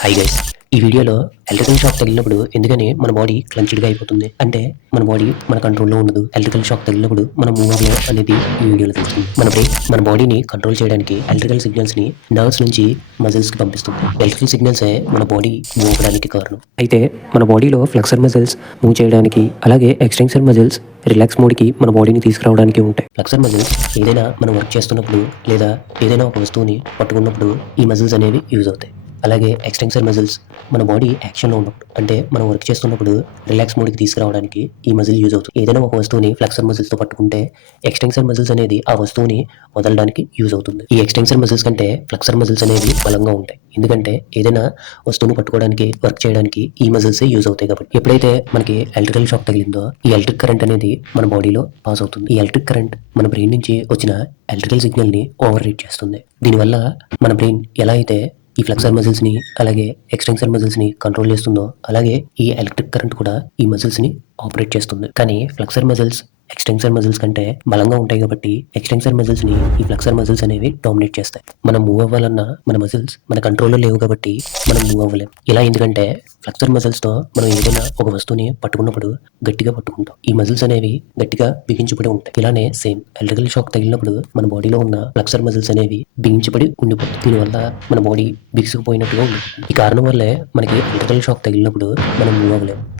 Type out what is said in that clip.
Hi guys ఈ వీడియోలో electrical shock తగిలినప్పుడు ఎందుకని మన బాడీ క్లంచెడ్గా అయిపోతుంది? అంటే మన బాడీ మన కంట్రోల్లో ఉండదు. ఎలక్ట్రికల్ షాక్ తగిలినప్పుడు మనం మూవ్ అవ్వలేం అనేది ఈ వీడియోలో తెలుస్తుంది. మన బ్రెయిన్ మన బాడీని కంట్రోల్ చేయడానికి ఎలక్ట్రికల్ సిగ్నల్స్ని నర్వ్స్ నుంచి మజిల్స్కి పంపిస్తుంది. ఎలక్ట్రికల్ సిగ్నల్స్ మన బాడీ మూవ్ అవ్వడానికి కారణం. అయితే మన బాడీలో ఫ్లెక్సర్ మజిల్స్ మూవ్ చేయడానికి అలాగే ఎక్స్టెన్షన్ మజిల్స్ రిలాక్స్ మోడ్కి మన బాడీని తీసుకురావడానికి ఉంటాయి. ఫ్లెక్సర్ మజిల్స్ ఏదైనా మనం వర్క్ చేస్తున్నప్పుడు లేదా ఏదైనా ఒక వస్తువుని పట్టుకున్నప్పుడు ఈ మజిల్స్ అనేవి యూజ్ అవుతాయి. అలాగే ఎక్స్టెన్సర్ మజిల్స్ మన బాడీ యాక్షన్లో ఉన్నప్పుడు అంటే మనం వర్క్ చేస్తున్నప్పుడు రిలాక్స్ మోడ్కి తీసుకురావడానికి ఈ మజిల్ యూజ్ అవుతుంది. ఏదైనా ఒక వస్తువుని ఫ్లెక్సర్ మజిల్స్తో పట్టుకుంటే ఎక్స్టెన్సర్ మజిల్స్ అనేది ఆ వస్తువుని వదలడానికి యూజ్ అవుతుంది. ఈ ఎక్స్టెన్సర్ మజిల్స్ కంటే ఫ్లెక్సర్ మజిల్స్ అనేవి బలంగా ఉంటాయి. ఎందుకంటే ఏదైనా వస్తువుని పట్టుకోవడానికి వర్క్ చేయడానికి ఈ మజిల్స్ యూజ్ అవుతాయి కాబట్టి. ఎప్పుడైతే మనకి ఎలక్ట్రికల్ షాక్ తగిలిందో ఈ ఎలక్ట్రిక్ కరెంట్ అనేది మన బాడీలో పాస్ అవుతుంది. ఈ ఎలక్ట్రిక్ కరెంట్ మన బ్రెయిన్ నుంచి వచ్చిన ఎలక్ట్రికల్ సిగ్నల్ని ఓవర్ రీడ్ చేస్తుంది. దీనివల్ల మన బ్రెయిన్ ఎలా అయితే ఈ ఫ్లెక్సర్ మజిల్స్ని అలాగే ఎక్స్టెన్సర్ మజిల్స్ని కంట్రోల్ చేస్తుందో అలాగే ఈ ఎలక్ట్రిక్ కరెంట్ కూడా ఈ మజిల్స్ని ఆపరేట్ చేస్తుంది. కానీ ఫ్లెక్సర్ మజిల్స్ ఎక్స్టెన్సర్ మజిల్స్ కంటే బలంగా ఉంటాయి కాబట్టి ఎక్స్టెన్సర్ మజిల్స్ని ఈ ఫ్లెక్సర్ మజిల్స్ అనేవి డామినేట్ చేస్తాయి. మనం మూవ్ అవ్వాలన్నా మన మజిల్స్ మన కంట్రోల్లో లేవు కాబట్టి మనం మూవ్ అవ్వలేం. ఇలా ఎందుకంటే ఫ్లెక్సర్ మజిల్స్తో మనం ఏదైనా ఒక వస్తువుని పట్టుకున్నప్పుడు గట్టిగా పట్టుకుంటాం. ఈ మజిల్స్ అనేవి గట్టిగా బిగించబడి ఉంటాయి. ఇలానే సేమ్ ఎలక్ట్రికల్ షాక్ తగిలినప్పుడు మన బాడీలో ఉన్న ఫ్లెక్సర్ మజిల్స్ అనేవి బిగించబడి ఉండిపోతాయి. దీనివల్ల మన బాడీ బిగుసుకుపోయినట్టుగా ఉంటుంది. ఈ కారణం వల్లే మనకి ఎలక్ట్రికల్ షాక్ తగిలినప్పుడు మనం మూవ్ అవ్వలేం.